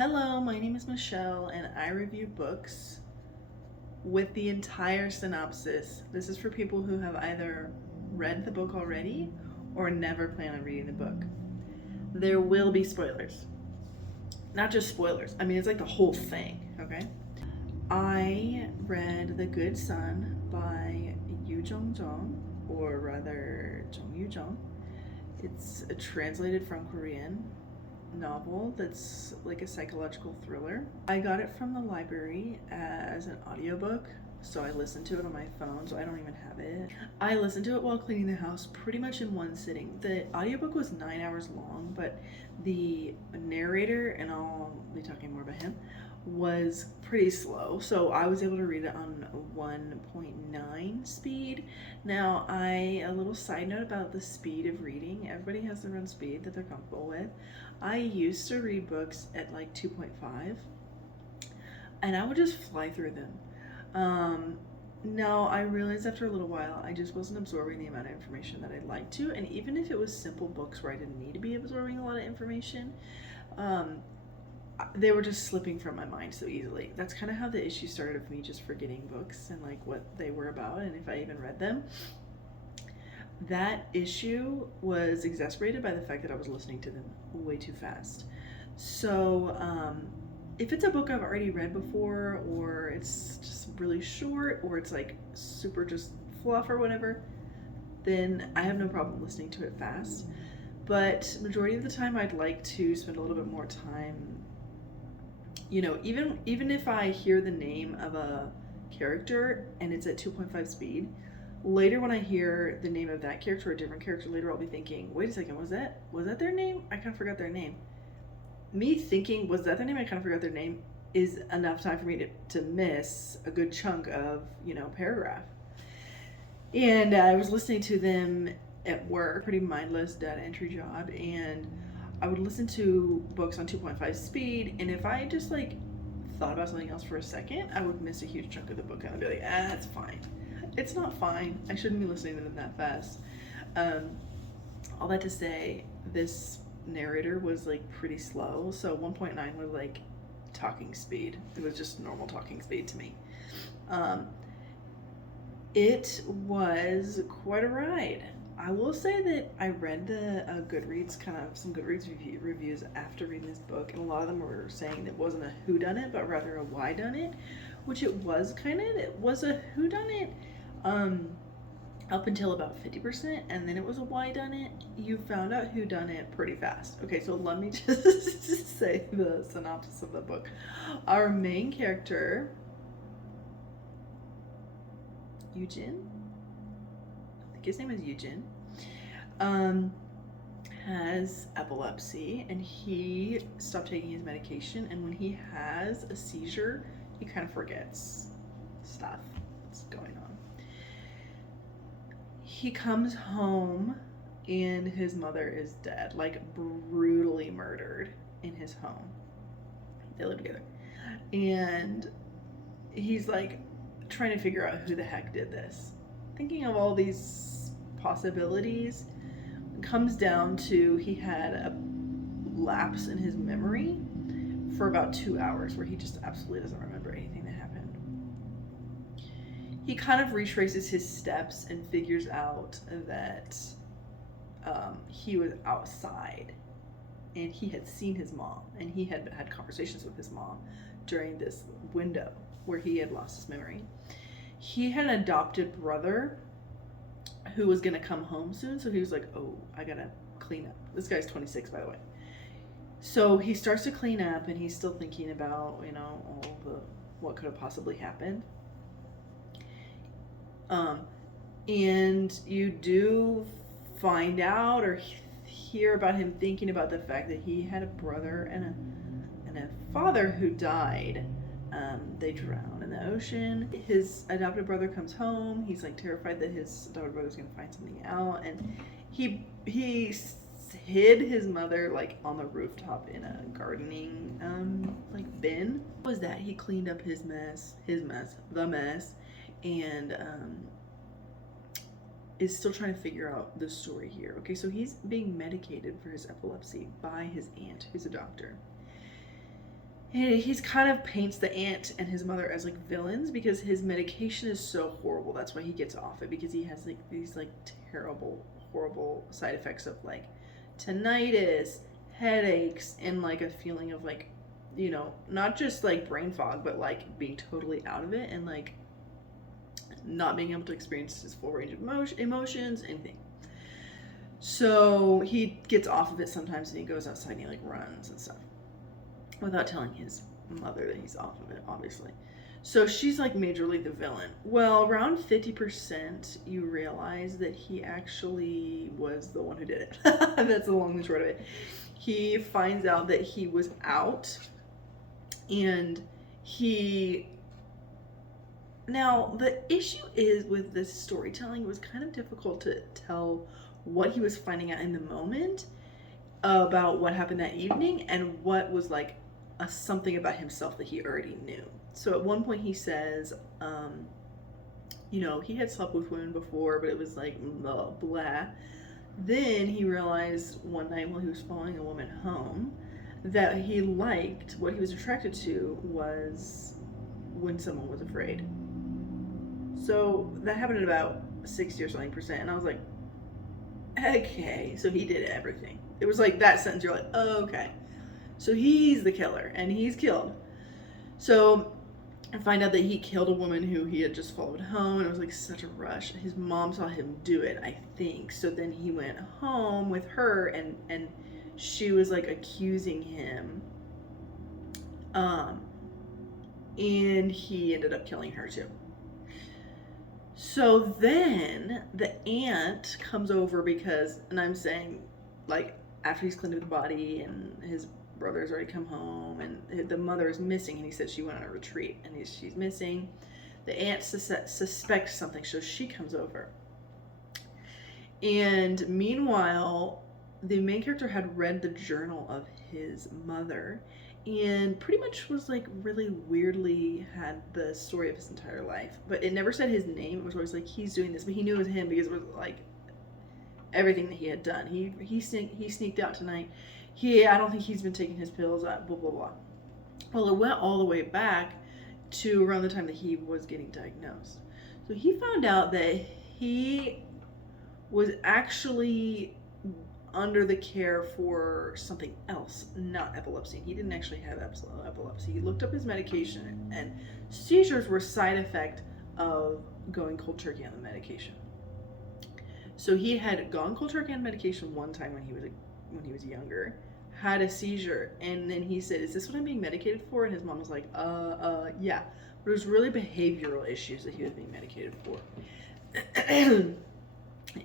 Hello, my name is Michelle and I review books with the entire synopsis. This is for people who have either read the book already or never plan on reading the book. There will be spoilers. Not just spoilers, I mean, it's like the whole thing, okay? I read The Good Son by you-jeong, or rather, you-jeong. It's translated from Korean novel that's like a psychological thriller. I got it from the library as an audiobook, so I listened to it on my phone, so I don't even have it. I listened to it while cleaning the house pretty much in one sitting. The audiobook was 9 hours long, but the narrator, and I'll be talking more about him, was pretty slow, so I was able to read it on 1.9 speed. Now, a little side note about the speed of reading. Everybody has their own speed that they're comfortable with. I used to read books at like 2.5, and I would just fly through them. No, I realized after a little while I just wasn't absorbing the amount of information that I'd like to, and even if it was simple books where I didn't need to be absorbing a lot of information, they were just slipping from my mind so easily. That's kind of how the issue started of me just forgetting books and like what they were about and if I even read them. That issue was exacerbated by the fact that I was listening to them way too fast. So if it's a book I've already read before, or it's just really short, or it's like super just fluff or whatever, then I have no problem listening to it fast. But majority of the time I'd like to spend a little bit more time, even if I hear the name of a character and it's at 2.5 speed, later when I hear the name of that character or a different character later, I'll be thinking, wait a second, was that their name? I kind of forgot their name. Me thinking, was that their name? I kind of forgot their name is enough time for me to miss a good chunk of, paragraph. And I was listening to them at work, pretty mindless data entry job, and I would listen to books on 2.5 speed, and if I just like thought about something else for a second, I would miss a huge chunk of the book and I'd be like, it's fine. It's not fine. I shouldn't be listening to them that fast. All that to say, this narrator was like pretty slow, so 1.9 was like talking speed. It was just normal talking speed to me. It was quite a ride. I will say that I read some Goodreads reviews after reading this book, and a lot of them were saying that it wasn't a whodunit, but rather a whydunit, which it was kind of. It was a whodunit up until about 50%, and then it was a whydunit. You found out who done it pretty fast. Okay, so let me just say the synopsis of the book. Our main character, you-jeong, I think his name is you-jeong, has epilepsy, and he stopped taking his medication, and when he has a seizure, he kind of forgets stuff that's going on. He comes home and his mother is dead, like brutally murdered in his home. They live together. And he's like trying to figure out who the heck did this. Thinking of all these possibilities, comes down to he had a lapse in his memory for about 2 hours where he just absolutely doesn't remember anything that happened. He kind of retraces his steps and figures out that he was outside and he had seen his mom, and he had had conversations with his mom during this window where he had lost his memory. He had an adopted brother who was going to come home soon, so he was like, oh, I gotta clean up. This guy's 26, by the way. So he starts to clean up, and he's still thinking about, what could have possibly happened. And you do find out or hear about him thinking about the fact that he had a brother and a father who died. They drown in the ocean. His adopted brother comes home. He's like terrified that his adopted brother's gonna find something out, and he hid his mother like on the rooftop in a gardening like bin. What was that? He cleaned up the mess, and is still trying to figure out the story here. Okay, so he's being medicated for his epilepsy by his aunt, who's a doctor. he's kind of paints the aunt and his mother as like villains because his medication is so horrible. That's why he gets off it, because he has like these like terrible, horrible side effects of like tinnitus, headaches, and like a feeling of like, you know, not just like brain fog, but like being totally out of it and like not being able to experience his full range of emotions, anything. So he gets off of it sometimes and he goes outside and he like runs and stuff without telling his mother that he's off of it, obviously. So she's like majorly the villain. Well, around 50%, you realize that he actually was the one who did it. That's the long and short of it. He finds out that he was out, and now the issue is with this storytelling, it was kind of difficult to tell what he was finding out in the moment about what happened that evening and what was like something about himself that he already knew. So at one point he says, you know, he had slept with women before, but it was like blah, blah. Then he realized one night while he was following a woman home that he liked, what he was attracted to was when someone was afraid. So that happened at about 60 or something percent. And I was like, okay, so he did everything. It was like that sentence, you're like, oh, okay. So he's the killer, and he's killed. So I find out that he killed a woman who he had just followed home, and it was like such a rush. His mom saw him do it, I think. So then he went home with her, and she was like accusing him. And he ended up killing her too. So then the aunt comes over because, and I'm saying, like, after he's cleaned up the body and his brother's already come home and the mother is missing, and he said she went on a retreat and she's missing. The aunt suspects something, so she comes over. And meanwhile, the main character had read the journal of his mother and pretty much was like really weirdly had the story of his entire life, but it never said his name. It was always like, he's doing this, but he knew it was him because it was like everything that he had done. He sneaked out tonight. I don't think he's been taking his pills, blah blah blah. Well, it went all the way back to around the time that he was getting diagnosed. So he found out that he was actually under the care for something else, not epilepsy. He didn't actually have epilepsy. He looked up his medication, and seizures were a side effect of going cold turkey on the medication. So he had gone cold turkey on medication one time when he was younger, had a seizure, and then he said, "Is this what I'm being medicated for?" And his mom was like, yeah. But it was really behavioral issues that he was being medicated for.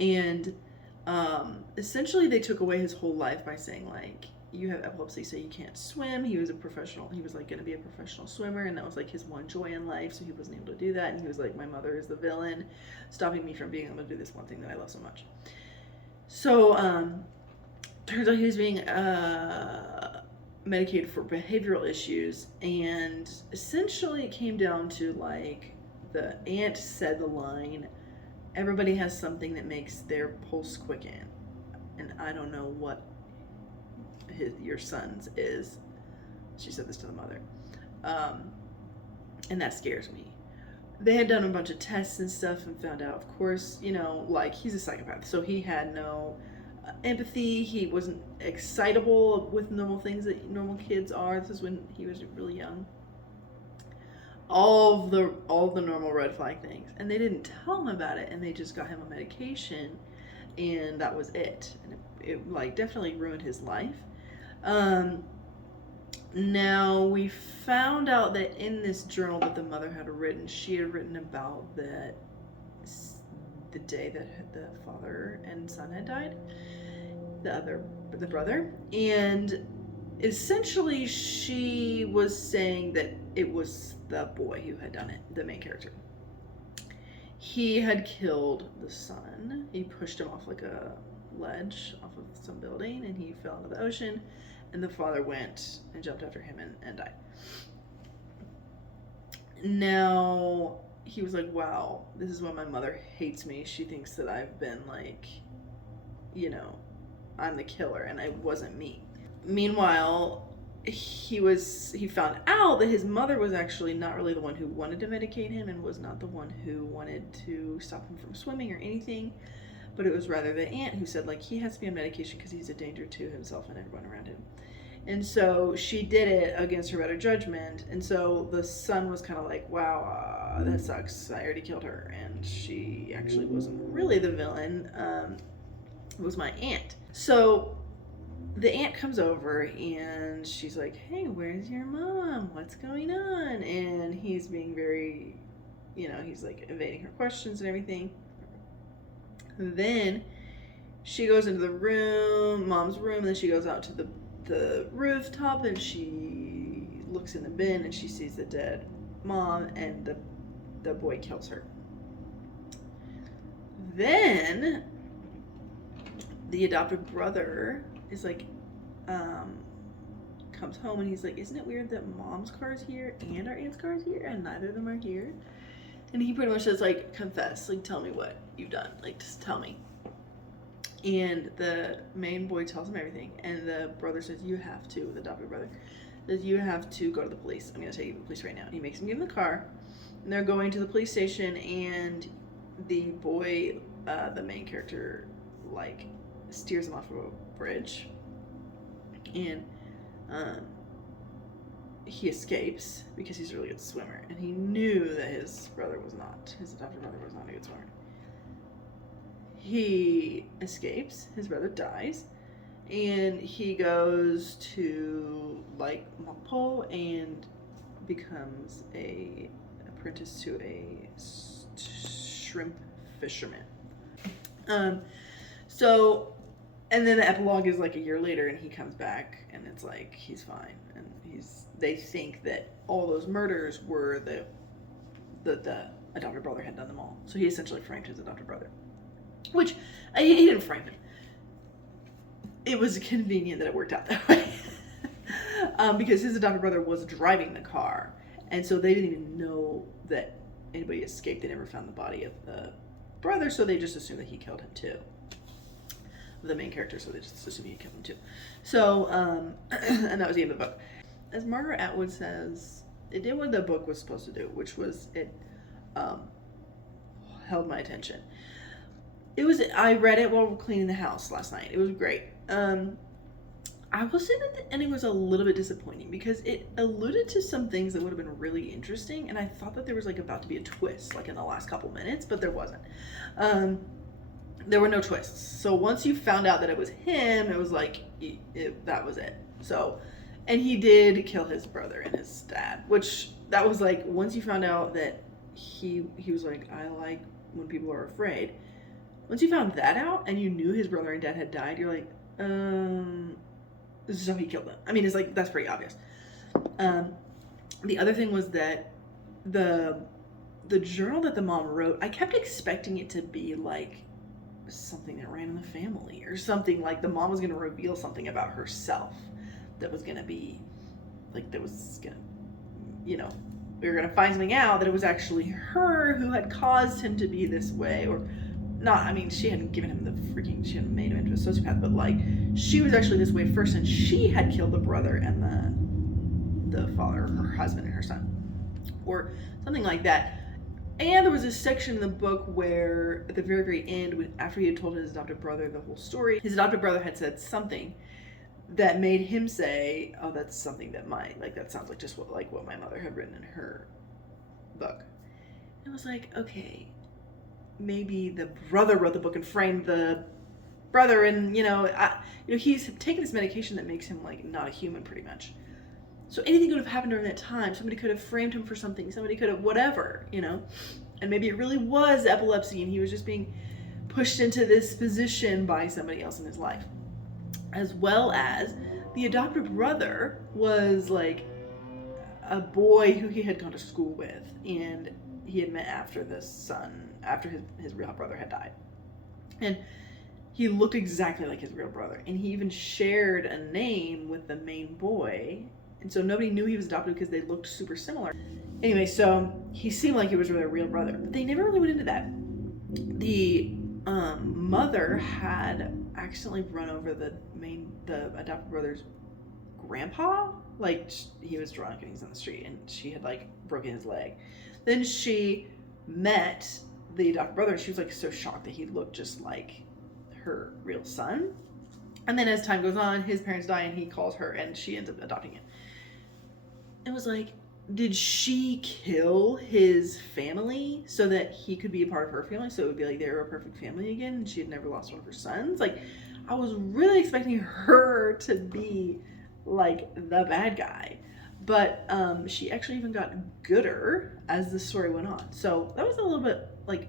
And essentially they took away his whole life by saying, like, you have epilepsy, so you can't swim. He was like going to be a professional swimmer, and that was like his one joy in life, so he wasn't able to do that. And he was like, my mother is the villain, stopping me from being able to do this one thing that I love so much. So turns out he was being medicated for behavioral issues, and essentially it came down to, like, the aunt said the line, everybody has something that makes their pulse quicken, and I don't know what your son's is. She said this to the mother, and that scares me. They had done a bunch of tests and stuff and found out, of course, you know, like, he's a psychopath, so he had no empathy. He wasn't excitable with normal things that normal kids are. This is when he was really young. All the normal red flag things, and they didn't tell him about it, and they just got him a medication, and that was it. And it like definitely ruined his life. Now we found out that in this journal that the mother had written, she had written about the day that the father and son had died, the brother, and essentially she was saying that it was the boy who had done it, the main character. He had killed the son. He pushed him off like a ledge off of some building, and he fell into the ocean, and the father went and jumped after him and died. Now he was like, wow, this is why my mother hates me. She thinks that I've been like, you know, I'm the killer, and it wasn't me. Meanwhile, he found out that his mother was actually not really the one who wanted to medicate him and was not the one who wanted to stop him from swimming or anything, but it was rather the aunt who said, like, he has to be on medication because he's a danger to himself and everyone around him. And so she did it against her better judgment, and so the son was kind of like, wow, that sucks, I already killed her, and she actually wasn't really the villain. It was my aunt. So the aunt comes over and she's like, hey, where's your mom? What's going on? And he's being very, he's like evading her questions and everything. Then she goes into the room, mom's room, and then she goes out to the rooftop and she looks in the bin and she sees the dead mom, and the boy kills her. Then the adopted brother is like, comes home and he's like, isn't it weird that mom's car is here and our aunt's car is here and neither of them are here? And he pretty much says, like, confess, like, tell me what you've done, like, just tell me. And the main boy tells him everything, and the brother says, you have to, the adopted brother says, you have to go to the police. I'm gonna take you to the police right now. And he makes him get in the car, and they're going to the police station, and the boy, the main character, like, steers him off of a bridge, and he escapes because he's a really good swimmer, and he knew that his adopted brother was not a good swimmer. He escapes, his brother dies, and he goes to, like, Mapo and becomes a apprentice to a shrimp fisherman. So, and then the epilogue is like a year later, and he comes back, and it's like he's fine, and they think that all those murders were the adopted brother had done them all. So he essentially framed his adopted brother, which he didn't frame him. It was convenient that it worked out that way. Because his adopted brother was driving the car, and so they didn't even know that anybody escaped. They never found the body of the brother, so they just assumed that he killed him too. The main character, so they just assumed he killed him too. So, and that was the end of the book. As Margaret Atwood says, it did what the book was supposed to do, which was it held my attention. I read it while cleaning the house last night. It was great. I will say that the ending was a little bit disappointing because it alluded to some things that would have been really interesting, and I thought that there was like about to be a twist like in the last couple minutes, but there wasn't. There were no twists. So once you found out that it was him, it was like that was it. So, and he did kill his brother and his dad, which that was like, once you found out that he was like, I like when people are afraid. Once you found that out and you knew his brother and dad had died, you're like, this is how he killed them. I mean, it's like, that's pretty obvious. The other thing was that the journal that the mom wrote, I kept expecting it to be like something that ran in the family or something, like the mom was going to reveal something about herself that was going to be like, that was going to, we were going to find something out that it was actually her who had caused him to be this way, or not. I mean, she hadn't given him she hadn't made him into a sociopath, but like, she was actually this way first, and she had killed the brother and the father, her husband and her son, or something like that. And there was a section in the book where at the very, very end, after he had told his adopted brother the whole story, his adopted brother had said something that made him say, oh, that's something that that sounds like just what my mother had written in her book. And it was like, okay, maybe the brother wrote the book and framed the brother, and he's taking this medication that makes him like not a human pretty much. So anything could have happened during that time. Somebody could have framed him for something. Somebody could have whatever, and maybe it really was epilepsy and he was just being pushed into this position by somebody else in his life. As well as the adopted brother was like a boy who he had gone to school with, and he had met after his real brother had died. And he looked exactly like his real brother, and he even shared a name with the main boy, and so nobody knew he was adopted because they looked super similar. Anyway, so he seemed like he was their real brother, but they never really went into that. The mother had accidentally run over the adopted brother's grandpa. Like, he was drunk and he's on the street and she had like broken his leg. Then she met the adopted brother and she was like so shocked that he looked just like her real son. And then as time goes on, his parents die and he calls her and she ends up adopting him. It was like, did she kill his family so that he could be a part of her family? So it would be like they were a perfect family again and she had never lost one of her sons? Like, I was really expecting her to be like the bad guy. But she actually even got gooder as the story went on. So that was a little bit like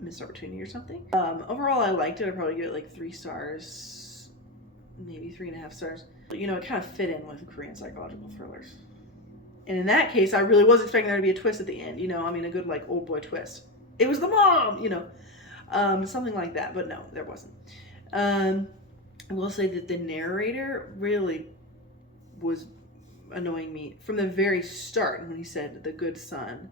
missed opportunity or something. Overall, I liked it. I'd probably give it like 3 stars, maybe 3.5 stars. You know, it kind of fit in with Korean psychological thrillers. And in that case, I really was expecting there to be a twist at the end. You know, I mean, a good like old boy twist. It was the mom, you know, something like that. But no, there wasn't. I will say that the narrator really was annoying me from the very start when he said the good son.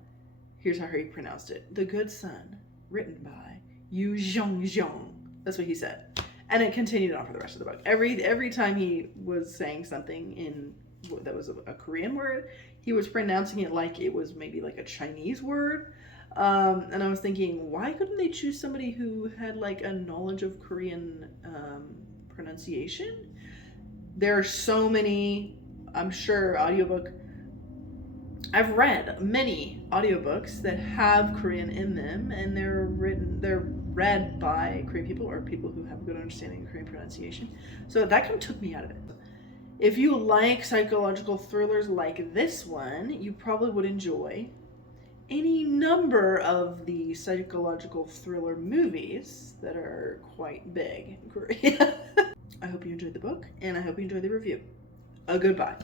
Here's how he pronounced it: the good son, written by you-jeong. That's what he said. And it continued on for the rest of the book. Every time he was saying something in that was a Korean word, he was pronouncing it like it was maybe like a Chinese word. And I was thinking, why couldn't they choose somebody who had like a knowledge of Korean pronunciation? There are so many, I'm sure, I've read many audiobooks that have Korean in them, and they're read by Korean people or people who have a good understanding of Korean pronunciation. So that kind of took me out of it. If you like psychological thrillers like this one, you probably would enjoy any number of the psychological thriller movies that are quite big in Korea. I hope you enjoyed the book, and I hope you enjoyed the review. Goodbye.